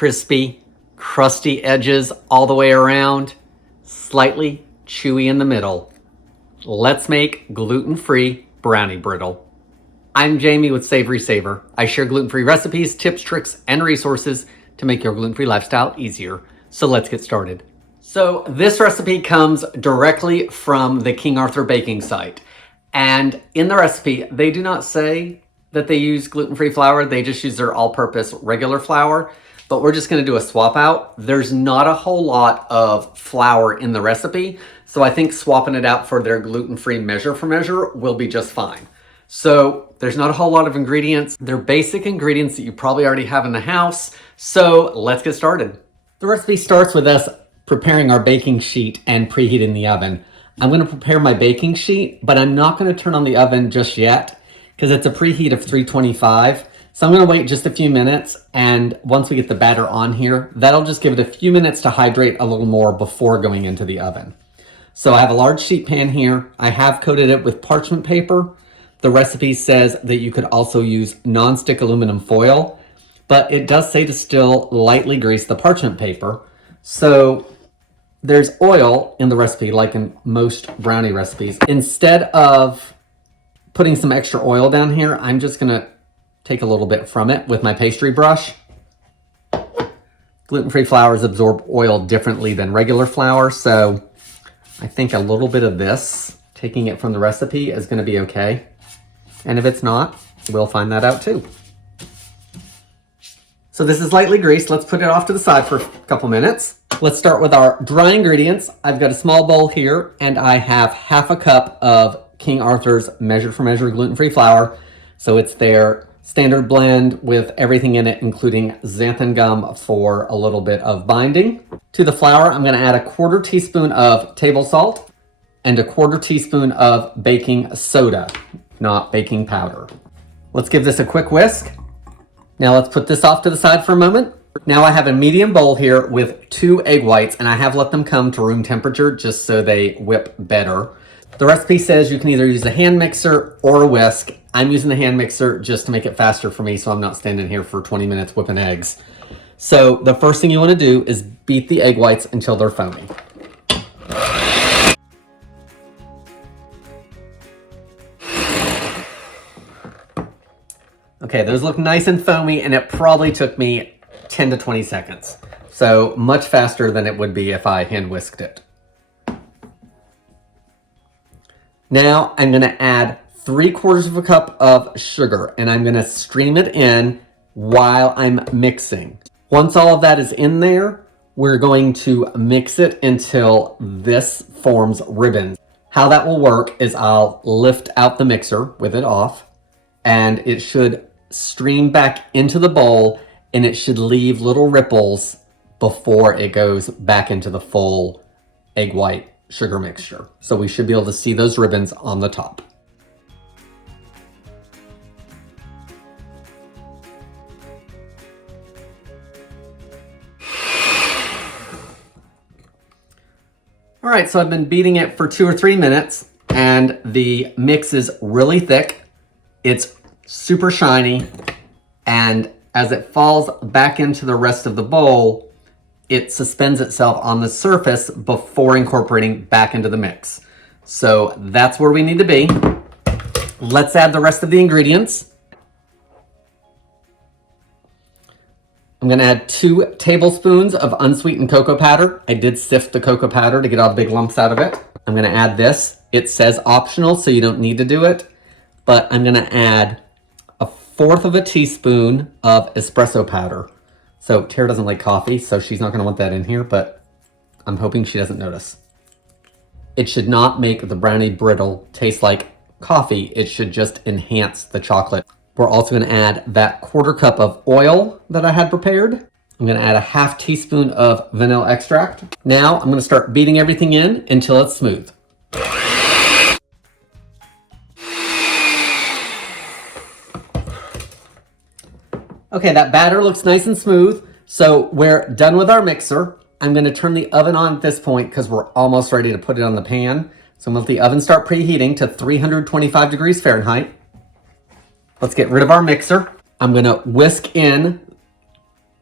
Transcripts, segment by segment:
crispy, crusty edges all the way around, slightly chewy in the middle. Let's make gluten-free brownie brittle. I'm Jamie with SavorySaver. I share gluten-free recipes, tips, tricks, and resources to make your gluten-free lifestyle easier. So let's get started. So this recipe comes directly from the King Arthur baking site. And in the recipe, they do not say that they use gluten-free flour. They just use their all-purpose regular flour. But we're just gonna do a swap out. There's not a whole lot of flour in the recipe. So I think swapping it out for their gluten-free Measure for Measure will be just fine. So there's not a whole lot of ingredients. They're basic ingredients that you probably already have in the house. So let's get started. The recipe starts with us preparing our baking sheet and preheating the oven. I'm gonna prepare my baking sheet, but I'm not gonna turn on the oven just yet because it's a preheat of 325. So I'm gonna wait just a few minutes, and once we get the batter on here, that'll just give it a few minutes to hydrate a little more before going into the oven. So I have a large sheet pan here. I have coated it with parchment paper. The recipe says that you could also use non-stick aluminum foil, but it does say to still lightly grease the parchment paper. So there's oil in the recipe, like in most brownie recipes. Instead of putting some extra oil down here, I'm just gonna take a little bit from it with my pastry brush. Gluten-free flours absorb oil differently than regular flour, so I think a little bit of this, taking it from the recipe, is gonna be okay. And if it's not, we'll find that out too. So this is lightly greased. Let's put it off to the side for a couple minutes. Let's start with our dry ingredients. I've got a small bowl here, and I have half a cup of King Arthur's Measure for Measure gluten-free flour. So it's their standard blend with everything in it, including xanthan gum for a little bit of binding. To the flour, I'm gonna add a 1/4 teaspoon of table salt and a 1/4 teaspoon of baking soda, not baking powder. Let's give this a quick whisk. Now let's put this off to the side for a moment. Now I have a medium bowl here with 2 egg whites, and I have let them come to room temperature just so they whip better. The recipe says you can either use a hand mixer or a whisk. I'm using the hand mixer just to make it faster for me so I'm not standing here for 20 minutes whipping eggs. So the first thing you want to do is beat the egg whites until they're foamy. Okay, those look nice and foamy, and it probably took me 10 to 20 seconds. So much faster than it would be if I hand whisked it. Now I'm gonna add 3/4 of a cup of sugar, and I'm gonna stream it in while I'm mixing. Once all of that is in there, we're going to mix it until this forms ribbons. How that will work is I'll lift out the mixer with it off, and it should stream back into the bowl, and it should leave little ripples before it goes back into the full egg white sugar mixture. So we should be able to see those ribbons on the top. All right, so I've been beating it for 2 or 3 minutes, and the mix is really thick. It's super shiny, and as it falls back into the rest of the bowl, it suspends itself on the surface before incorporating back into the mix. So that's where we need to be. Let's add the rest of the ingredients. I'm gonna add 2 tablespoons of unsweetened cocoa powder. I did sift the cocoa powder to get all the big lumps out of it. I'm gonna add this. It says optional, so you don't need to do it, but I'm gonna add 1/4 of a teaspoon of espresso powder. So Tara doesn't like coffee, so she's not gonna want that in here, but I'm hoping she doesn't notice. It should not make the brownie brittle taste like coffee. It should just enhance the chocolate. We're also gonna add that 1/4 cup of oil that I had prepared. I'm gonna add a 1/2 teaspoon of vanilla extract. Now I'm gonna start beating everything in until it's smooth. Okay, that batter looks nice and smooth, so we're done with our mixer. I'm gonna turn the oven on at this point because we're almost ready to put it on the pan. So I'm gonna let the oven start preheating to 325 degrees Fahrenheit. Let's get rid of our mixer. I'm gonna whisk in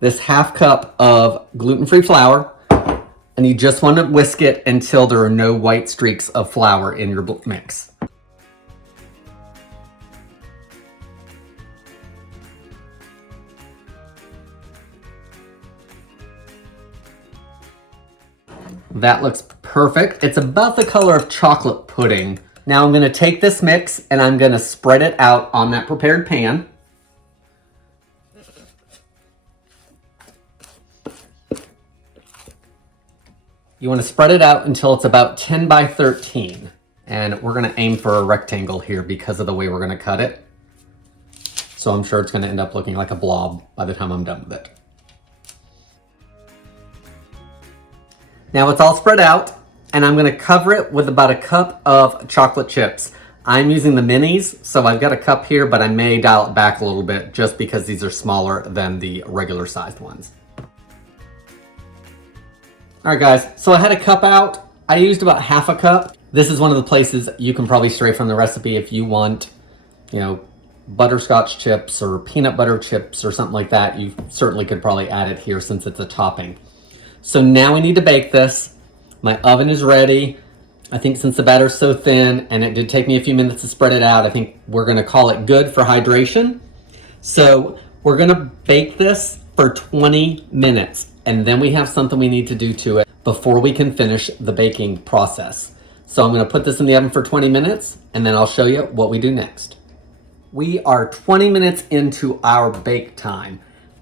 this half cup of gluten-free flour, and you just want to whisk it until there are no white streaks of flour in your mix. That looks perfect. It's about the color of chocolate pudding. Now I'm gonna take this mix and I'm gonna spread it out on that prepared pan. You wanna spread it out until it's about 10 by 13. And we're gonna aim for a rectangle here because of the way we're gonna cut it. So I'm sure it's gonna end up looking like a blob by the time I'm done with it. Now it's all spread out, and I'm gonna cover it with about a cup of chocolate chips. I'm using the minis, so I've got a cup here, but I may dial it back a little bit just because these are smaller than the regular sized ones. All right guys, so I had a cup out. I used about half a cup. This is one of the places you can probably stray from the recipe if you want, butterscotch chips or peanut butter chips or something like that. You certainly could probably add it here since it's a topping. So now we need to bake this. My oven is ready. I think since the batter's so thin and it did take me a few minutes to spread it out, I think we're gonna call it good for hydration. So we're gonna bake this for 20 minutes and then we have something we need to do to it before we can finish the baking process. So I'm gonna put this in the oven for 20 minutes and then I'll show you what we do next. We are 20 minutes into our bake time.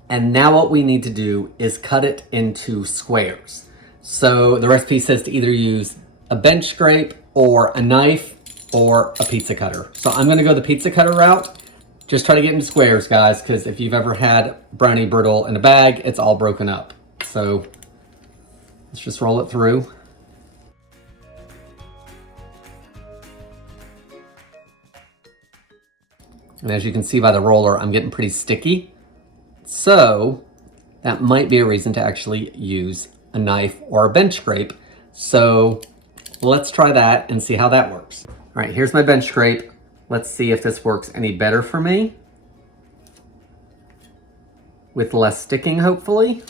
And now what we need to do is cut it into squares. So the recipe says to either use a bench scrape or a knife or a pizza cutter. So I'm gonna go the pizza cutter route. Just try to get into squares, guys, because if you've ever had brownie brittle in a bag, it's all broken up. So let's just roll it through. And as you can see by the roller, I'm getting pretty sticky. So that might be a reason to actually use a knife or a bench scrape. So let's try that and see how that works. All right, here's my bench scrape. Let's see if this works any better for me. With less sticking, hopefully.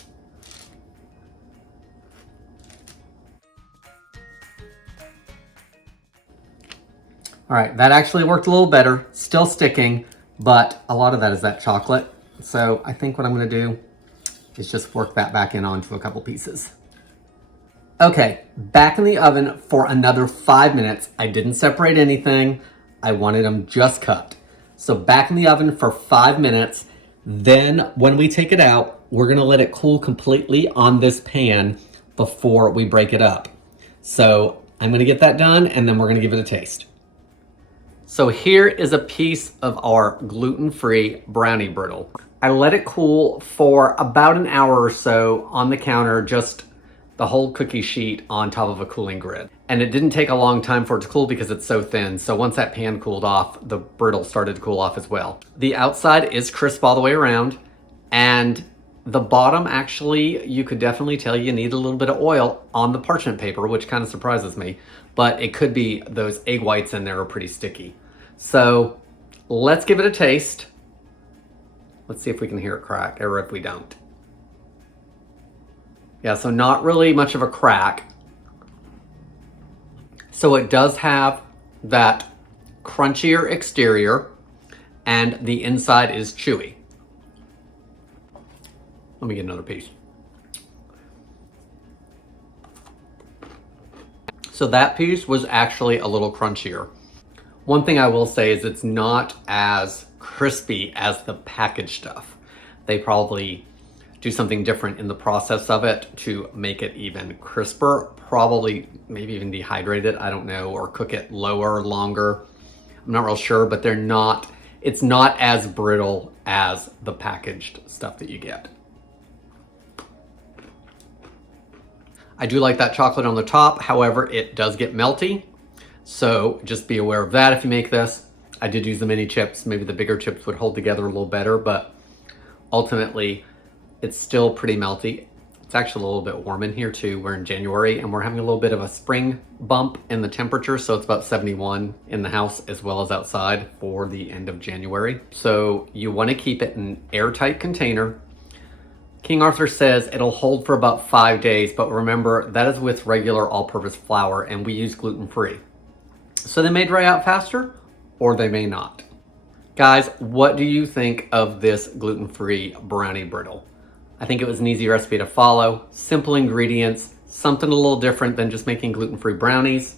All right, that actually worked a little better. Still sticking, but a lot of that is that chocolate. So I think what I'm gonna do is just work that back in onto a couple pieces. Okay, back in the oven for another 5 minutes. I didn't separate anything. I wanted them just cut. So back in the oven for 5 minutes. Then when we take it out, we're gonna let it cool completely on this pan before we break it up. So I'm gonna get that done and then we're gonna give it a taste. So here is a piece of our gluten-free brownie brittle. I let it cool for about an hour or so on the counter, just the whole cookie sheet on top of a cooling grid. And it didn't take a long time for it to cool because it's so thin. So once that pan cooled off, the brittle started to cool off as well. The outside is crisp all the way around, and the bottom, actually, you could definitely tell you need a little bit of oil on the parchment paper, which kind of surprises me, but it could be those egg whites in there are pretty sticky. So let's give it a taste. Let's see if we can hear it crack, or if we don't. Yeah, so not really much of a crack. So it does have that crunchier exterior, and the inside is chewy. Let me get another piece. So that piece was actually a little crunchier. One thing I will say is it's not as crispy as the packaged stuff. They probably do something different in the process of it to make it even crisper. Probably maybe even dehydrate it, I don't know, or cook it lower, longer. I'm not real sure, but it's not as brittle as the packaged stuff that you get. I do like that chocolate on the top, however, it does get melty. So just be aware of that if you make this. I did use the mini chips. Maybe the bigger chips would hold together a little better, but ultimately it's still pretty melty. It's actually a little bit warm in here too. We're in January and we're having a little bit of a spring bump in the temperature. So it's about 71 in the house as well as outside for the end of January. So you want to keep it in an airtight container. King Arthur says it'll hold for about 5 days, but remember that is with regular all-purpose flour and we use gluten-free. So they may dry out faster or they may not. Guys, what do you think of this gluten-free brownie brittle? I think it was an easy recipe to follow, simple ingredients, something a little different than just making gluten-free brownies.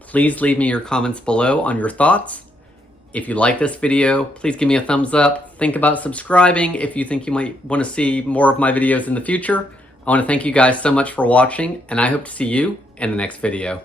Please leave me your comments below on your thoughts. If you like this video, please give me a thumbs up. Think about subscribing if you think you might want to see more of my videos in the future. I want to thank you guys so much for watching, and I hope to see you in the next video.